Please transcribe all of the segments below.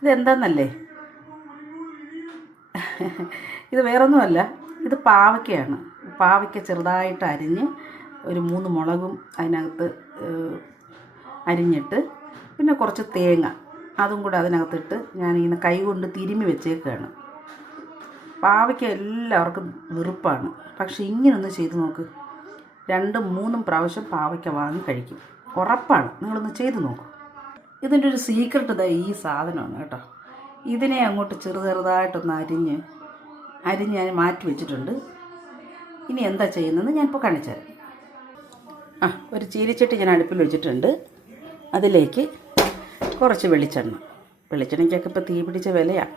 ഇതെന്താന്നല്ലേ, ഇത് വേറൊന്നുമല്ല, ഇത് പാവയ്ക്കയാണ്. പാവയ്ക്ക ചെറുതായിട്ട് അരിഞ്ഞ് ഒരു 3 മുളകും അതിനകത്ത് അരിഞ്ഞിട്ട്, പിന്നെ കുറച്ച് തേങ്ങ അതും കൂടെ അതിനകത്തിട്ട് ഞാനിങ്ങനെ കൈ കൊണ്ട് തിരുമ്മി വെച്ചേക്കുകയാണ്. പാവയ്ക്ക എല്ലാവർക്കും വെറുപ്പാണ്, പക്ഷേ ഇങ്ങനൊന്ന് ചെയ്ത് നോക്ക്. 2-3 പ്രാവശ്യം പാവയ്ക്ക വാങ്ങി കഴിക്കും, ഉറപ്പാണ്. നിങ്ങളൊന്ന് ചെയ്ത് നോക്കൂ. ഇതിൻ്റെ ഒരു സീക്രട്ട് ഇതാ ഈ സാധനമാണ് കേട്ടോ. ഇതിനെ അങ്ങോട്ട് ചെറുതായിട്ടൊന്ന് അരിഞ്ഞ് ഞാൻ മാറ്റി വെച്ചിട്ടുണ്ട്. ഇനി എന്താ ചെയ്യുന്നതെന്ന് ഞാനിപ്പോൾ കാണിച്ചു തരാം. ഒരു ചീനിച്ചട്ടി ഞാൻ അടുപ്പിൽ വെച്ചിട്ടുണ്ട്. അതിലേക്ക് കുറച്ച് വെളിച്ചെണ്ണയ്ക്കൊക്കെ ഇപ്പോൾ തീ പിടിച്ച വിലയാണ്.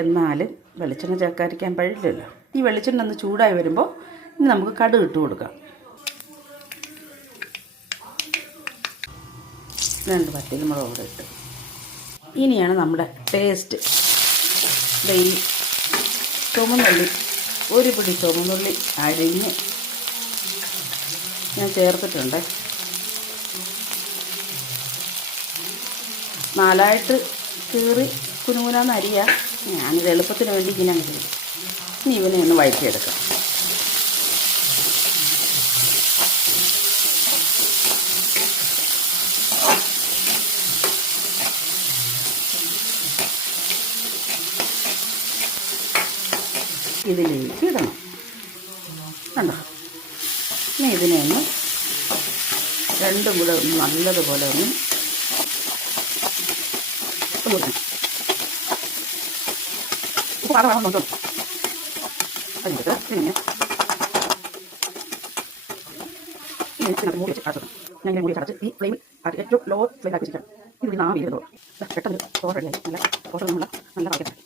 എന്നാലും വെളിച്ചെണ്ണ ചേർക്കാതിരിക്കാൻ പാടില്ലല്ലോ. ഈ വെളിച്ചെണ്ണ ഒന്ന് ചൂടായി വരുമ്പോൾ ഇനി നമുക്ക് കടുക് ഇട്ട് കൊടുക്കാം. 2 വറ്റൽമുളക് കൂടെ ഇട്ട്. ഇനിയാണ് നമ്മുടെ ടേസ്റ്റ്. ഈ ചുമന്നുള്ളി, ഒരു പിടി ചുമന്നുള്ളി അരിഞ്ഞ് ഞാൻ ചേർത്തിട്ടുണ്ട്. 4 കീറി കുനുകുനാന്ന് അരിയാ. ഞാനിത് എളുപ്പത്തിന് വേണ്ടി ഇങ്ങനെ അങ്ങ് ചെയ്യും. ഇനി ഇവനെ ഒന്ന് വഴറ്റിയെടുക്കാം. ഇതിലേക്ക് ഇടണം കണ്ടോ. ഇനി ഇതിനെ ഒന്ന് രണ്ടും കൂടെ ഒന്ന് നല്ലതുപോലെ ഒന്ന് ഞാൻ മൂടി അടച്ച് ഈ ഫ്ലെയിമിൽ ഏറ്റവും ലോ ഫ്ലെയിം ആക്കി വെച്ചിട്ടാണ്. ഇത് നാ വീഴുന്നത് പെട്ടെന്ന് ചോറ് റെഡിയായി. നല്ല പോഷകമുള്ള നല്ല വായിക്കണം.